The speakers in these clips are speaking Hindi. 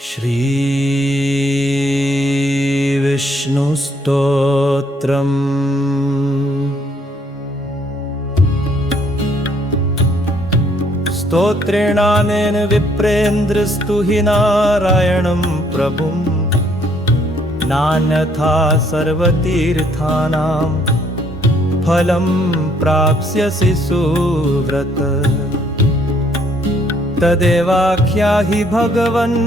श्रीविष्णुस्तोत्रम्। स्तोत्रेणानेन विप्रेन्द्रस्तुहि नारायणं प्रभुं। नान्यथा सर्वतीर्थानां फलं प्राप्स्यसि सुव्रत। तदेवाख्याहि भगवन्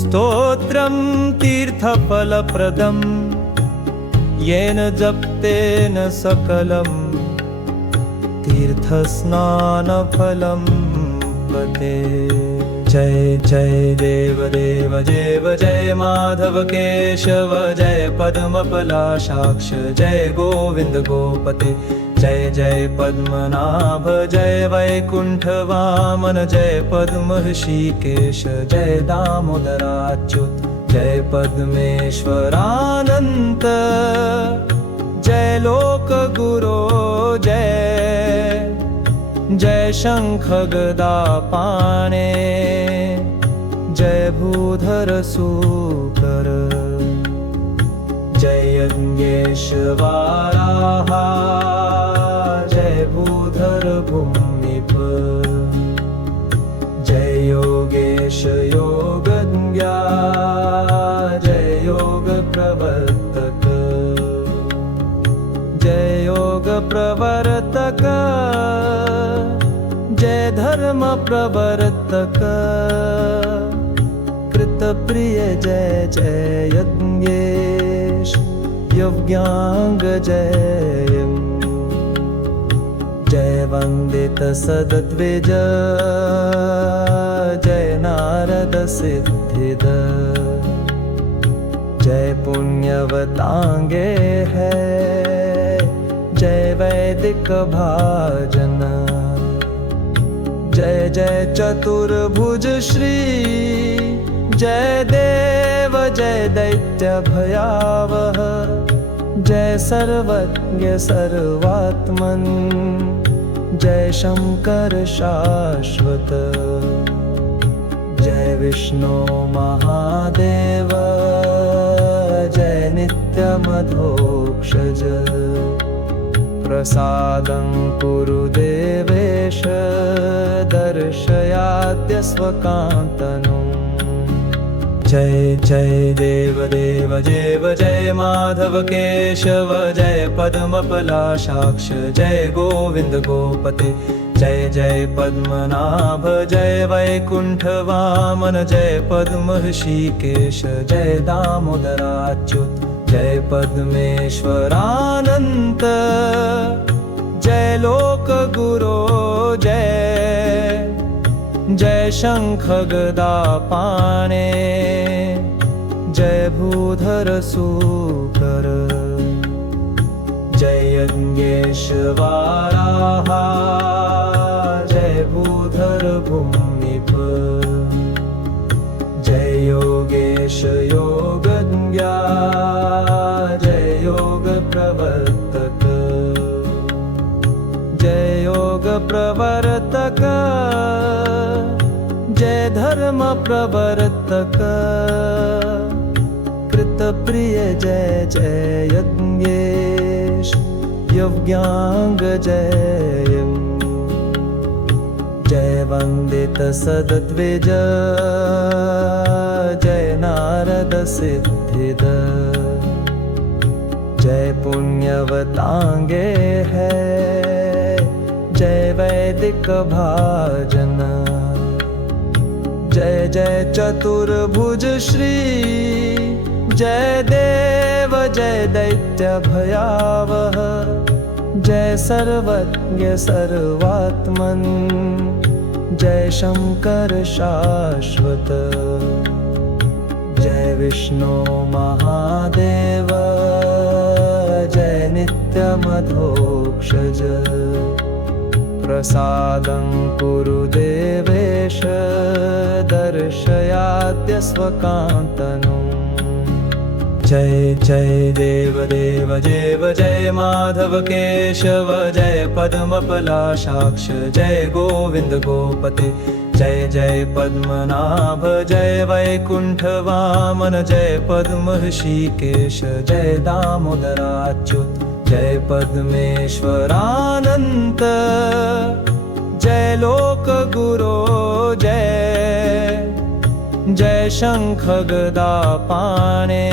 स्तोत्रं तीर्थफलप्रदं। येन जप्तेन सकलं तीर्थस्नानफलं पते। जय जय देवदेव देव जय माधव केशव जय पद्मपलाशाक्ष जय गोविन्द गोपते। जय जय पद्मनाभ जय वैकुण्ठ वामन जय पद्मऋषिकेश जय दामोदराच्युत जय पद्मेश्वरानन्त जय लोकगुरो जय जय शंख गदा पाणे जय भूधर सूकर जय यज्ञेश वाराहा जय भूधर भूमिप जय योगेश योगज्ञा जय योग प्रवर्तक जय योग प्रवर्तक जय धर्म प्रवर्तक कृतप्रिय जय जय यज्ञेश यज्ञांग जय जय वन्दित सद्विज जय नारद सिद्धिद जय पुण्यवतांगे है जय वैदिक भाजन जय जय चतुर्भुज श्री जय देव जय दैत्य भयावह जय सर्वज्ञ सर्वात्मन जय शंकर शाश्वत जय विष्णु महादेव जय नित्यमधोक्षज प्रसादं कुरु देवेश दर्शयाद्य स्वकान्तनुम्। जय जय देवदेव देव जय माधव केशव जय पद्मपलाशाक्ष जय गोविन्द गोपते। जय जय पद्मनाभ जय वैकुण्ठ वामन जय पद्मऋषिकेश जय दामोदराच्युत जय पद्मेश्वरानन्त जय लोकगुरो जय जय शंख गदा पाणे जय भूधर सूकर जय यज्ञेश वाराहा जय भूधर भूमिप जय योगेश योगज्ञा जय योग प्रवर्तक जय योग प्रवर्तक जय धर्म प्रवर्तक कृतप्रिय जय जय यज्ञेश यज्ञांग जय जय वन्दित सद्विज जय नारद सिद्धिद जय पुण्यवतांगे है जय वैदिक भाजन जय जय चतुर्भुज श्री जय देव जय दैत्य भयावह जय सर्वज्ञ सर्वात्मन जय शंकर शाश्वत जय विष्णु महादेव जय नित्यमधोक्षज प्रसादं कुरु देवेश दर्शयाद्य स्वकान्तनुम्। जय जय देवदेव देव जय माधव केशव जय पद्मपलाशाक्ष जय गोविन्द गोपते। जय जय पद्मनाभ जय वैकुंठ वामन जय पद्म ऋषिकेश जय दामोदराच्युत जय पद्मेश्वरानंत जय लोक गुरो जय जय शंख गदा पाणे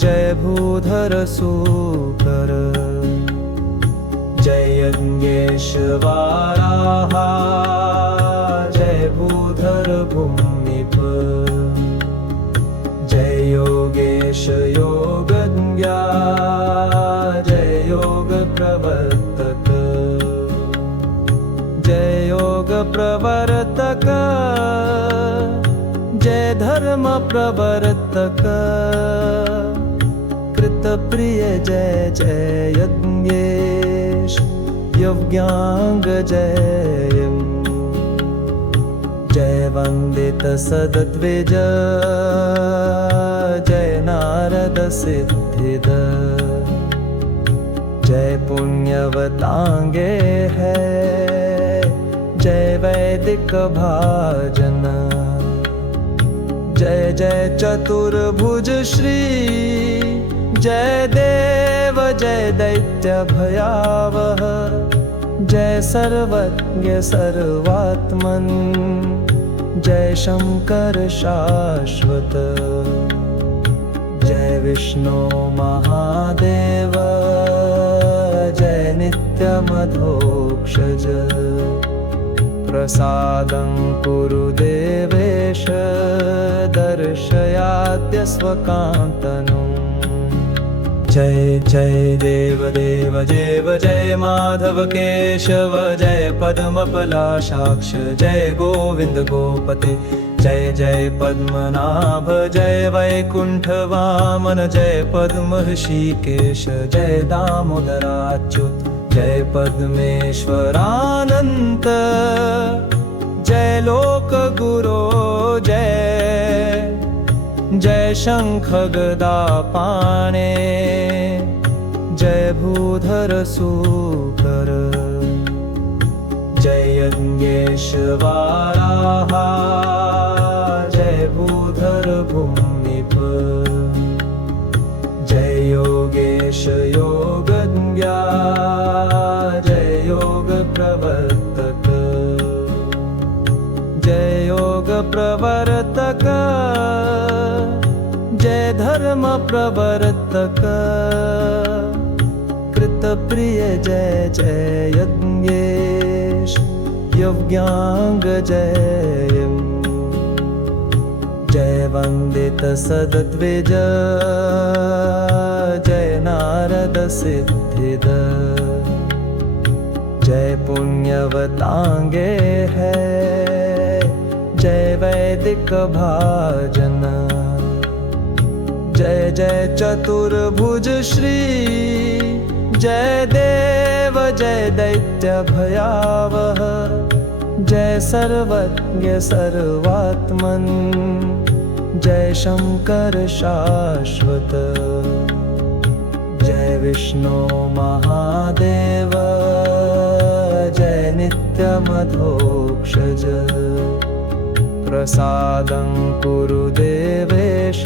जय भूधर सूकर जय यज्ञेश वाराहा जय भूधर भूमिप जय योगेश योगज्ञा जय योग प्रवर्तक जय योग प्रवर्तक जय धर्म प्रवर्तक कृत प्रिय जय जय यज्ञेश यज्ञांग जय जय वंदित सदद्विज जय नारद सिद्धिद जय पुण्यवतांगे है जय वैदिक भाजन जय जय चतुर्भुज श्री जय देव जय दैत्य भयावह जय सर्वज्ञ सर्वात्मन जय शंकर शाश्वत जय विष्णु महादेव जय नित्यमधोक्षज प्रसादं कुरु देवेश दर्शयाद्य स्वकान्तनुं जय जय देव देव देव जय माधव केशव जय पद्मपलाशाक्ष जय गोविंद गोपते जय जय पद्मनाभ जय वैकुंठ वामन जय पद्म ऋषिकेश जय दामोदराच्युत जय पद्मेश्वरानंत जय लोक गुरो जय जय शंख गदा पाणे जय भूधर सूकर जय यज्ञेश वाराहा जय भूधर भूमिप जय योगेश योगज्ञा जय योग प्रवर्तक जय योग प्रवर्तक जय धर्म प्रवर्तक कृत प्रिय जय जय यज्ञेश यज्ञांग जय जय वंदित सदद्विज जय नारद सिद्धिद जय पुण्यवतांगे है जय वैदिक भाजन जय जय चतुर्भुज श्री जय देव जय दैत्य भयावह जय सर्वज्ञ सर्वात्मन जय शंकर शाश्वत जय विष्णु महादेव जय नित्यमधोक्षज प्रसादं कुरु देवेश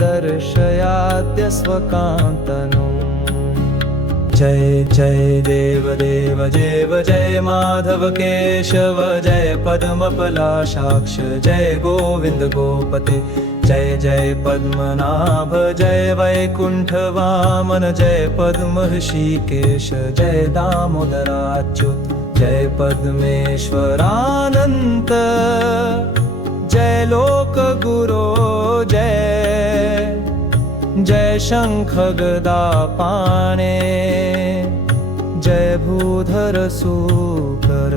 दर्शयाद्य स्वकान्तनुं जय जय देव देव देव जय माधव केशव जय पद्मपलाशाक्ष जय गोविंद गोपते जय जय पद्मनाभ जय वैकुंठ वामन जय पद्म ऋषिकेश जय दामोदराच्युत जय पद्मेश्वरानंत जय लोक गुरो जय जय शंख गदा पाणे जय भूधर सूकर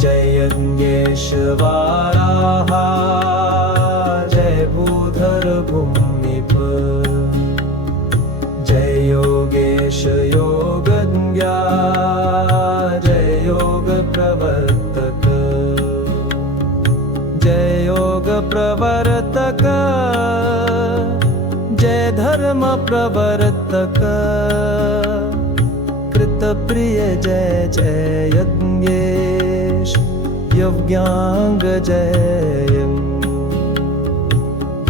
जय यज्ञेश वाराहा जय भूधर भूमिप जय योगेश योगज्ञा जय योग प्रवर्तक जय योग प्रवर्तक जय धर्म प्रवर्तक कृत प्रिय जय जय यज्ञेश यव्याङ्गजयम्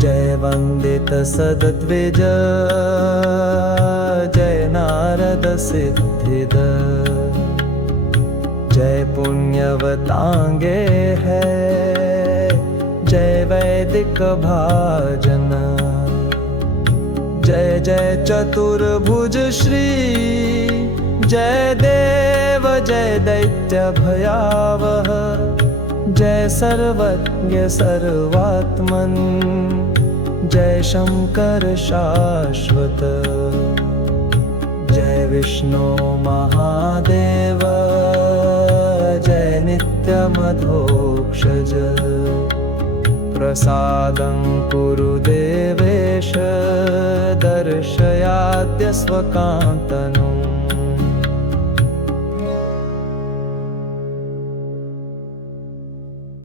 जय वन्दित सद्विज जय नारद सिद्धिद जय पुण्यवतांगे है जय वैदिक भाजन जय जय चतुर्भुज श्री जय देव जय दैत्य भयावह जय सर्वज्ञ सर्वात्मन जय शंकर शाश्वत जय विष्णु महादेव जय नित्यमधोक्षज प्रसादं कुरु देवेश दर्शयाद्य स्वकान्तनुम्